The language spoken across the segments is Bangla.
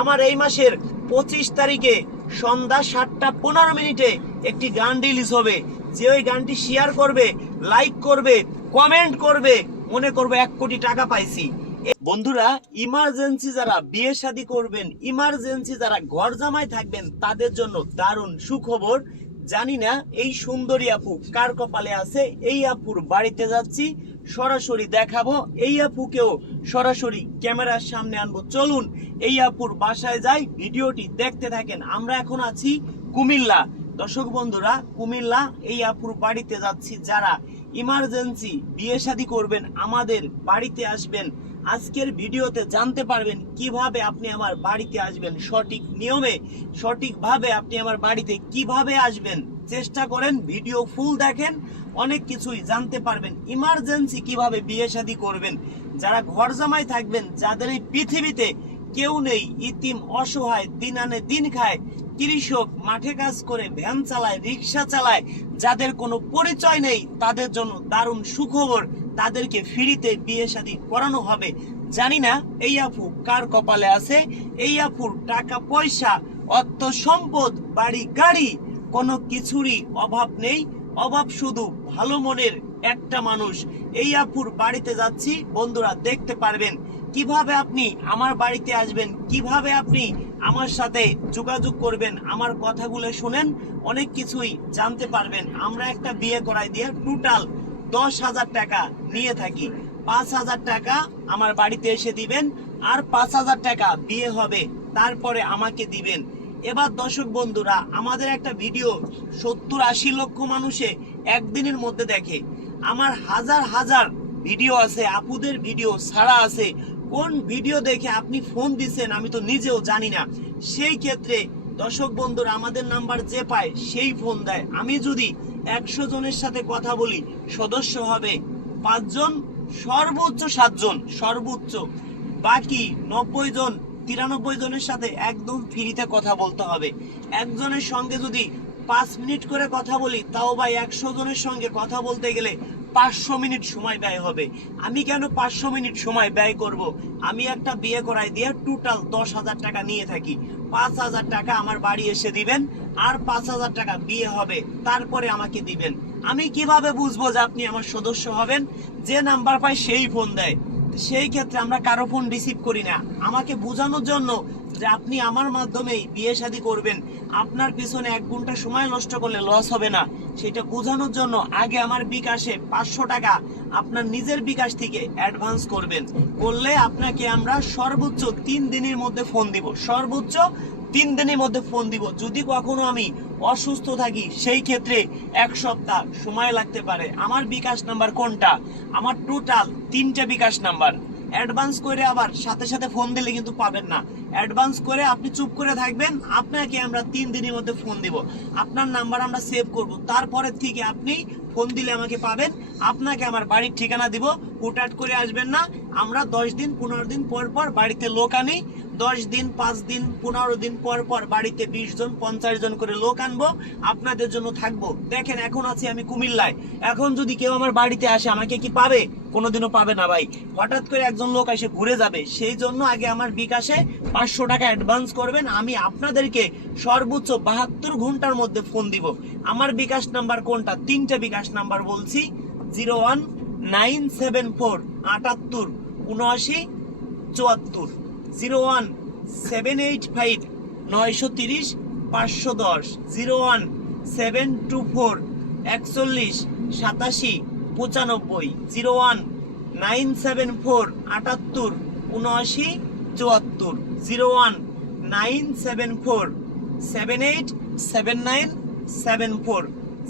আমার এই মাসের পঁচিশ তারিখে সন্ধ্যা সাতটা পনেরো মিনিটে একটি গান রিলিজ হবে। যে ওই গানটি শেয়ার করবে লাইক করবে কমেন্ট করবে, মনে করবে এক কোটি টাকা পাইছি। বন্ধুরা ইমার্জেন্সি যারা বিয়ে শাদী করবেন ইমার্জেন্সি যারা ঘর জামাই থাকবেন, তাদের জন্য দারুণ সুখবর। জানি না, এই সুন্দরী আপু কার কপালে আছে? এই আপুর বাড়িতে যাচ্ছি। সরাসরি দেখাবো। এই আপুকেও সরাসরি ক্যামেরার সামনে আনব। চলুন, এই আপুর বাসায় যাই, ভিডিওটি দেখতে থাকেন। আমরা এখন আছি কুমিল্লা। দর্শক বন্ধুরা, কুমিল্লা, এই আপুর বাড়িতে যাচ্ছি যারা ইমার্জেন্সি, বিয়ে শাদী করবেন, আমাদের বাড়িতে আসবেন। আজকের ভিডিওতে জানতে পারবেন কীভাবে আপনি আমার বাড়িতে আসবেন। সঠিক নিয়মে, সঠিকভাবে আপনি আমার বাড়িতে কীভাবে আসবেন। চেষ্টা করেন, ভিডিও ফুল দেখেন, অনেক কিছুই জানতে পারবেন। ইমার্জেন্সি কীভাবে বিয়ে শাদী করবেন। যারা ঘর জামাই থাকবেন, যাদের এই পৃথিবীতে কেউ নেই, ইতিম অসহায় দিন আনে দিন খায় কৃষক মাঠে কাজ করে ভ্যান চালায়, রিক্সা চালায়, যাদের কোনো পরিচয় নেই, তাদের জন্য দারুণ সুখবর। তাদেরকে ফ্রিতে বিয়ে শাদী করানো হবে। জানি না এই আপু কার কপালে আছে। এই আপুর টাকা পয়সা, অর্থ সম্পদ, বাড়ি গাড়ি, কোনো কিছুরই অভাব নেই। অভাব শুধু ভালো মনের একটা মানুষ। এই আপুর বাড়িতে যাচ্ছি, বন্ধুরা দেখতে পারবেন। কীভাবে আপনি আমার বাড়িতে আসবেন? কীভাবে আপনি আমার সাথে যোগাযোগ করবেন? আমার কথাগুলো শুনেন, অনেক কিছুই জানতে পারবেন। আমরা একটা বিয়ে করাই দিয়ে টোটাল দশ হাজার টাকা নিয়ে থাকি। পাঁচ হাজার টাকা আমার বাড়িতে এসে দিবেন আর পাঁচ হাজার টাকা বিয়ে হবে, তারপরে আমাকে দিবেন। এবার দর্শক বন্ধুরা, আমাদের একটা ভিডিও সত্তর আশি লক্ষ মানুষে একদিনের মধ্যে দেখে। আমার হাজার হাজার ভিডিও আছে, আপুদের ভিডিও ছাড়া আছে কোন ভিডিও দেখে আপনি ফোন দিছেন আমি তো নিজেও জানি না। সেই ক্ষেত্রে দর্শক বন্ধুরা, আমাদের নাম্বার যে পায় সেই ফোন দেয়। আমি যদি একশো জনের সাথে কথা বলি, সদস্য হবে পাঁচজন, সর্বোচ্চ সাতজন, সর্বোচ্চ। বাকি নব্বই জন, তিরানব্বই জনের সাথে একদম ফ্রিতে কথা বলতে হবে। একজনের সঙ্গে যদি পাঁচ মিনিট করে কথা বলি, তাও বা একশো জনের সঙ্গে কথা বলতে গেলে পাঁচশো মিনিট সময় ব্যয় হবে। আমি কেন পাঁচশো মিনিট সময় ব্যয় করব? আমি একটা বিয়ে করাই দিয়ে টোটাল দশ হাজার টাকা নিয়ে থাকি। পাঁচ হাজার টাকা আমার বাড়ি এসে দিবেন, আর পাঁচ হাজার টাকা বিয়ে হবে, তারপরে আমাকে দিবেন। আমি কীভাবে বুঝব যে আপনি আমার সদস্য হবেন? যে নাম্বার পাই সেই ফোন দেয়। সেই ক্ষেত্রে আমরা কারও ফোন রিসিভ করি না। আমাকে বোঝানোর জন্য যে আপনি আমার মাধ্যমেই বিয়ে শাদী করবেন, আপনার পিছনে এক ঘণ্টা সময় নষ্ট করলে লস হবে না। সেটা বোঝানোর জন্য আগে আমার বিকাশে পাঁচশো টাকা আপনার নিজের বিকাশ থেকে অ্যাডভান্স করবেন। করলে আপনাকে আমরা সর্বোচ্চ তিন দিনের মধ্যে ফোন দিব। সর্বোচ্চ তিন দিনের মধ্যে ফোন দিব। যদি কখনো আমি অসুস্থ থাকি, সেই ক্ষেত্রে এক সপ্তাহ সময় লাগতে পারে। আমার বিকাশ নাম্বার কোনটা? আমার টোটাল তিনটা বিকাশ নাম্বার অ্যাডভান্স করে আবার সাথে সাথে ফোন দিলে কিন্তু পাবেন না। অ্যাডভান্স করে আপনি চুপ করে থাকবেন। আপনাকে আমরা তিন দিনের মধ্যে ফোন দিব। আপনার নাম্বার আমরা সেভ করব। তারপরে থেকে আপনি ফোন দিলে আমাকে পাবেন। আপনাকে আমার বাড়ির ঠিকানা দিব। হুটহাট করে আসবেন না। আমরা দশ দিন, পনেরো দিন পর পর বাড়িতে লোক আনি। দশ দিন, পাঁচ দিন, পনেরো দিন পর পর বাড়িতে বিশ জন, পঞ্চাশ জন করে লোক আনব। আপনাদের জন্য থাকব। দেখেন, এখন আছি আমি কুমিল্লায়। এখন যদি কেউ আমার বাড়িতে আসে, আমাকে কি পাবে? কোনোদিনও পাবে না ভাই। হঠাৎ করে একজন লোক এসে ঘুরে যাবে। সেই জন্য আগে আমার বিকাশে পাঁচশো টাকা অ্যাডভান্স করবেন। আমি আপনাদেরকে সর্বোচ্চ বাহাত্তর ঘণ্টার মধ্যে ফোন দিব। আমার বিকাশ নাম্বার কোনটা? তিনটে বিকাশ নাম্বার বলছি, zero one nine seven four, আটাত্তর, উনআশি, চুয়াত্তর। Zero one seven eight five, নয়শো তিরিশ, পাঁচশো দশ। Zero one seven two four, একচল্লিশ, সাতাশি, পঁচানব্বই। Zero one nine seven four, আটাত্তর, উনআশি, চুয়াত্তর। Zero one nine seven four, seven eight, seven nine seven four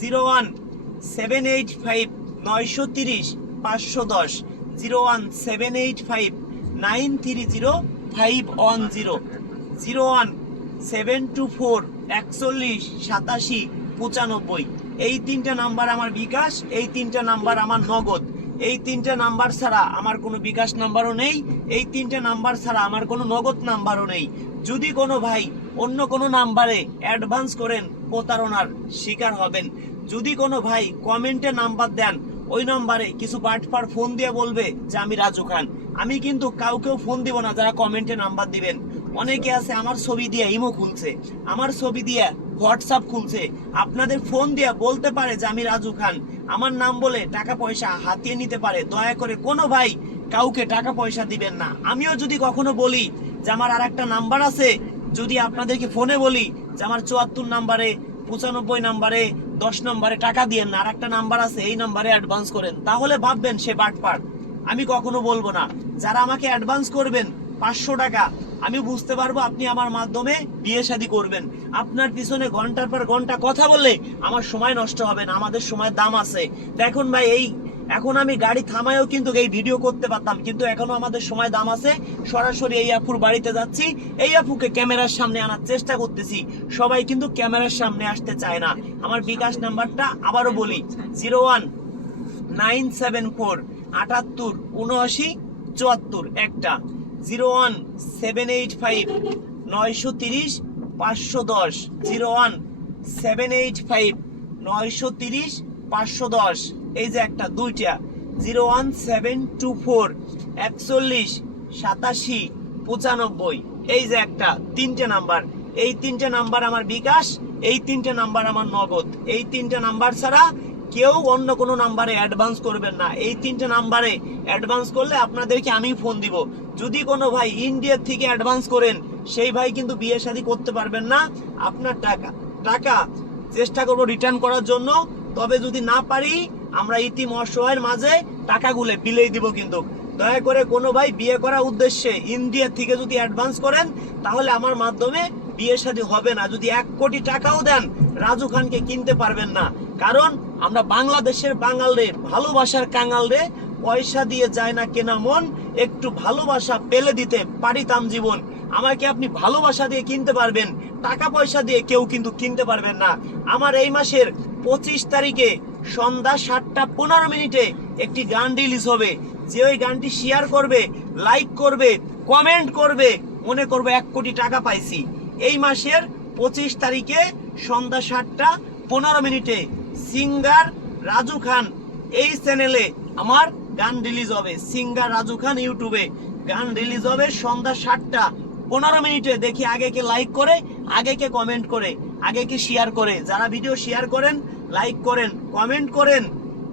zero one seven eight five নয়শো তিরিশ পাঁচশো দশ zero one seven eight five nine three zero five one zero zero one seven two four একচল্লিশ সাতাশি পঁচানব্বই। এই তিনটা নাম্বার আমার বিকাশ, এই তিনটা নাম্বার আমার নগদ। এই তিনটা নাম্বার ছাড়া আমার কোনো বিকাশ নাম্বারও নেই, এই তিনটা নাম্বার ছাড়া আমার কোনো নগদ নাম্বারও নেই। যদি কোনো ভাই অন্য কোনো নাম্বারে অ্যাডভান্স করেন প্রতারণার শিকার হবেন। যদি কোনো ভাই কমেন্টে নাম্বার দেন, ওই নাম্বারে কিছু বাটপার ফোন দিয়ে বলবে যে আমি রাজু খান। আমি কিন্তু কাউকেও ফোন দিব না, যারা কমেন্টে নাম্বার দিবেন। অনেকে আছে, আমার ছবি দিয়ে ইমো খুলছে, আমার ছবি দিয়ে হোয়াটসঅ্যাপ খুলছে। আপনাদের ফোন দিয়ে বলতে পারে যে আমি রাজু খান। আমার নাম বলে টাকা পয়সা হাতিয়ে নিতে পারে। দয়া করে কোনো ভাই কাউকে টাকা পয়সা দিবেন না। আমিও যদি কখনো বলি যে আমার আর একটা নাম্বার আছে, যদি আপনাদেরকে ফোনে বলি যে আমার চুয়াত্তর নাম্বারে, পঁচানব্বই নাম্বারে, দশ নম্বরে টাকা দিয়েন না আর একটা নাম্বার আছে, এই নাম্বারে অ্যাডভান্স করেন। তাহলে ভাববেন সে বাটপাট আমি কখনো বলব না। যারা আমাকে অ্যাডভান্স করবেন, পাঁচশো টাকা, আমি বুঝতে পারব আপনি আমার মাধ্যমে বিয়ে শাদী করবেন। আপনার পিছনে ঘণ্টার পর ঘণ্টা কথা বললে আমার সময় নষ্ট হবে না, আমাদের সময় দাম আছে। দেখুন ভাই, এই এখন আমি গাড়ি থামায়ও কিন্তু এই ভিডিও করতে পারতাম, কিন্তু এখনও আমাদের সময় দাম আছে। সরাসরি এই আপুর বাড়িতে যাচ্ছি। এই আপুকে ক্যামেরার সামনে আনার চেষ্টা করতেছি। সবাই কিন্তু ক্যামেরার সামনে আসতে চায় না। আমার বিকাশ নাম্বারটা আবারও বলি, zero one nine seven four আটাত্তর উনআশি চুয়াত্তর একটা। Zero one seven eight five নয়শো তিরিশ পাঁচশো দশ। Zero one seven eight five নয়শো তিরিশ পাঁচশো দশ। এই যে একটা, দুইটা, zero one seven two four, একচল্লিশ, সাতাশি, পঁচানব্বই, এই যে একটা, তিনটে নাম্বার। এই তিনটে নাম্বার আমার বিকাশ, এই তিনটে নাম্বার আমার নগদ। এই তিনটে নাম্বার ছাড়া কেউ অন্য কোনো নাম্বারে অ্যাডভান্স করবেন না। এই তিনটে নাম্বারে অ্যাডভান্স করলে আপনাদেরকে আমি ফোন দিব। যদি কোনো ভাই ইন্ডিয়ার থেকে অ্যাডভান্স করেন, সেই ভাই কিন্তু বিয়ে শাদী করতে পারবেন না। আপনার টাকা টাকা চেষ্টা করব রিটার্ন করার জন্য। তবে যদি না পারি আমরা ইতিম অসহায়ের মাঝে টাকাগুলো বিলেই দিব কিন্তু। দয়া করে কোনো ভাই বিয়ে করার উদ্দেশ্যে ইন্ডিয়া থেকে যদি অ্যাডভান্স করেন, তাহলে আমার মাধ্যমে বিয়ে শাদী হবে না। যদি এক কোটি টাকাও দেন, রাজু খানকে কিনতে পারবেন না। কারণ আমরা বাংলাদেশের বাঙাল রে ভালোবাসার কাঙাল রে পয়সা দিয়ে যায় না কেনা মন, একটু ভালোবাসা পেলে দিতে পারিতাম জীবন। আমাকে আপনি ভালোবাসা দিয়ে কিনতে পারবেন। টাকা পয়সা দিয়ে কেউ কিন্তু কিনতে পারবেন না। আমার এই মাসের পঁচিশ তারিখে সন্ধ্যা সাতটা পনেরো মিনিটে একটি গান রিলিজ হবে। যে ওই গানটি শেয়ার করবে লাইক করবে কমেন্ট করবে, মনে করবে এক কোটি টাকা পাইছি। এই মাসের পঁচিশ তারিখে সন্ধ্যা সাতটা পনেরো মিনিটে সিঙ্গার রাজু খান এই চ্যানেলে আমার গান রিলিজ হবে। সিঙ্গার রাজু খান ইউটিউবে গান রিলিজ হবে সন্ধ্যা সাতটা পনেরো মিনিটে দেখি আগে কে লাইক করে, আগে কে কমেন্ট করে, আগে কে শেয়ার করে। যারা ভিডিও শেয়ার করেন লাইক করেন কমেন্ট করেন,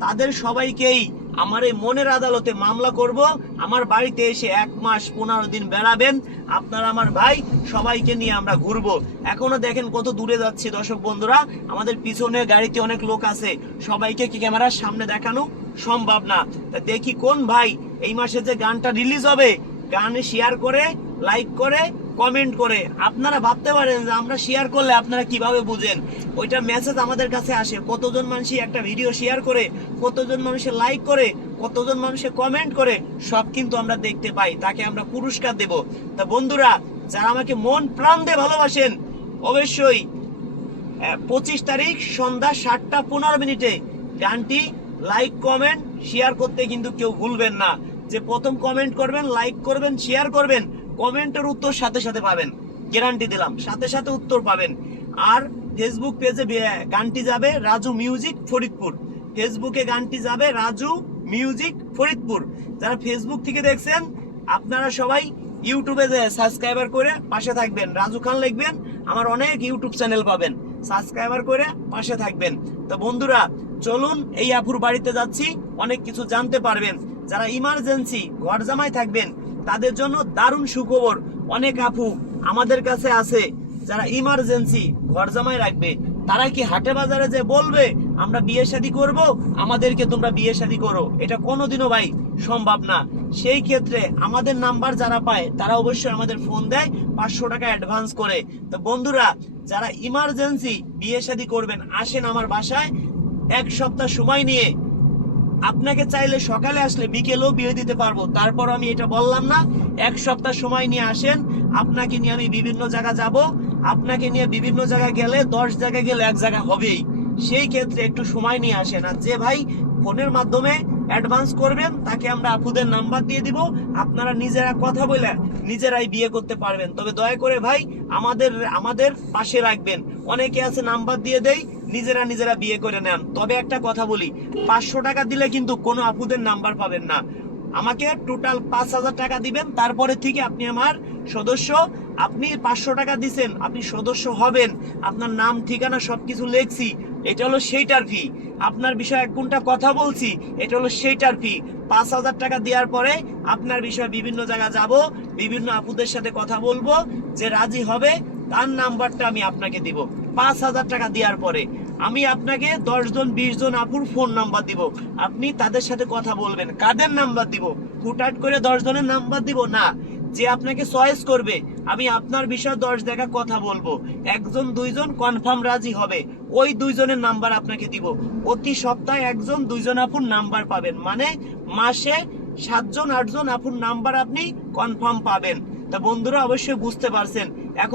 তাদের সবাইকেই আমার এই মনের আদালতে মামলা করব। আমার বাড়িতে এসে এক মাস পনেরো দিন বেড়াবেন। আপনারা আমার ভাই, সবাইকে নিয়ে আমরা ঘুরবো। এখনও দেখেন কত দূরে যাচ্ছে দর্শক বন্ধুরা। আমাদের পিছনে গাড়িতে অনেক লোক আছে। সবাইকে কি ক্যামেরার সামনে দেখানো সম্ভব না? তা দেখি কোন ভাই এই মাসে যে গানটা রিলিজ হবে, গানে শেয়ার করে লাইক করে কমেন্ট করে। আপনারা ভাবতে পারেন যে আমরা শেয়ার করলে আপনারা কীভাবে বুঝেন? ওইটা মেসেজ আমাদের কাছে আসে। কতজন মানুষই একটা ভিডিও শেয়ার করে, কতজন মানুষে লাইক করে, কতজন মানুষে কমেন্ট করে, সব কিন্তু আমরা দেখতে পাই। তাকে আমরা পুরস্কার দেব। তা বন্ধুরা, যারা আমাকে মন প্রাণ দিয়ে ভালোবাসেন, অবশ্যই পঁচিশ তারিখ সন্ধ্যা সাতটা পনেরো মিনিটে গানটি লাইক কমেন্ট শেয়ার করতে কিন্তু কেউ ভুলবেন না। যে প্রথম কমেন্ট করবেন লাইক করবেন শেয়ার করবেন কমেন্টের উত্তর সাথে সাথে পাবেন। গ্যারান্টি দিলাম। সাথে সাথে উত্তর পাবেন। আর ফেসবুক পেজে গানটি যাবে রাজু মিউজিক ফরিদপুর। ফেসবুকে গানটি যাবে রাজু মিউজিক ফরিদপুর। যারা ফেসবুক থেকে দেখছেন, আপনারা সবাই ইউটিউবে যে সাবস্ক্রাইবার করে পাশে থাকবেন। রাজু খান লিখবেন, আমার অনেক ইউটিউব চ্যানেল পাবেন। সাবস্ক্রাইবার করে পাশে থাকবেন। তো বন্ধুরা, চলুন এই আপুর বাড়িতে যাচ্ছি। অনেক কিছু জানতে পারবেন। যারা ইমার্জেন্সি, ঘর জামাই থাকবেন তাদের জন্য দারুণ সুখবর। অনেক আপু আমাদের কাছে আছে, যারা ইমার্জেন্সি ঘর জামাই রাখবে। তারা কি হাটে বাজারে যে বলবে, আমরা বিয়ে শাদী করব, আমাদেরকে তোমরা বিয়ে শাদী করো। এটা কোনোদিনও ভাই সম্ভব না। সেই ক্ষেত্রে আমাদের নাম্বার যারা পায়, তারা অবশ্যই আমাদের ফোন দেয়, পাঁচশো টাকা অ্যাডভান্স করে। তো বন্ধুরা, যারা ইমার্জেন্সি বিয়ে শাদী করবেন, আসেন আমার বাসায়। এক সপ্তাহ সময় নিয়ে আপনাকে চাইলে সকালে আসলে বিকেলেও বিয়ে দিতে পারব। তারপর আমি এটা বললাম না। এক সপ্তাহ সময় নিয়ে আসেন। আপনাকে নিয়ে আমি বিভিন্ন জায়গা যাব। আপনাকে নিয়ে বিভিন্ন জায়গা গেলে দশ জায়গা গেলে এক জায়গা হবেই। সেই ক্ষেত্রে একটু সময় নিয়ে আসেন। আর যে ভাই ফোনের মাধ্যমে অ্যাডভান্স করবেন, তাকে আমরা আপুদের নাম্বার দিয়ে দিব। আপনারা নিজেরা কথা বলে নিজেরাই বিয়ে করতে পারবেন। তবে দয়া করে ভাই, আমাদের আমাদের পাশে রাখবেন। অনেকে আছে নাম্বার দিয়ে দেয় নিজেরা নিজেরা বিয়ে করে নেন। তবে একটা কথা বলি, পাঁচশো টাকা দিলে কিন্তু কোনো আপুদের নাম্বার পাবেন না। আমাকে টোটাল পাঁচ হাজার টাকা দিবেন, তারপরে থেকে আপনি আমার সদস্য, আপনি পাঁচশো টাকা দিছেন, আপনি সদস্য হবেন, আপনার নাম, ঠিকানা, সবকিছু লেখছি, এটা হলো সেইটার ফি আপনার বিষয়ে এক ঘণ্টা কথা বলছি, এটা হলো সেইটার ফি পাঁচ হাজার টাকা দেওয়ার পরে আপনার বিষয়ে বিভিন্ন জায়গা যাব, বিভিন্ন আপুদের সাথে কথা বলব, যে রাজি হবে, তার নাম্বারটা আমি আপনাকে দিব। পাঁচ হাজার টাকা দেওয়ার পরে। আমি আপনাকে দশ জন বিশ জন আপুর ফোন নাম্বার দিব। আপনি তাদের সাথে কথা বলবেন। কাদের নাম্বার দিব? হুটহাট করে দশ জনের নাম্বার দিব? না। যে আপনাকে চয়েস করবে, আমি আপনার বিষয়ে দশ জায়গা কথা বলব। একজন, দুইজন কনফার্ম রাজি হবে। ওই দুইজনের নাম্বার আপনাকে দিব। প্রতি সপ্তাহে একজন, দুইজন আপুর নাম্বার পাবেন। মানে মাসে সাতজন, আটজন আপুর নাম্বার আপনি কনফার্ম পাবেন। তা বন্ধুরা অবশ্যই বুঝতে পারছেন। এখন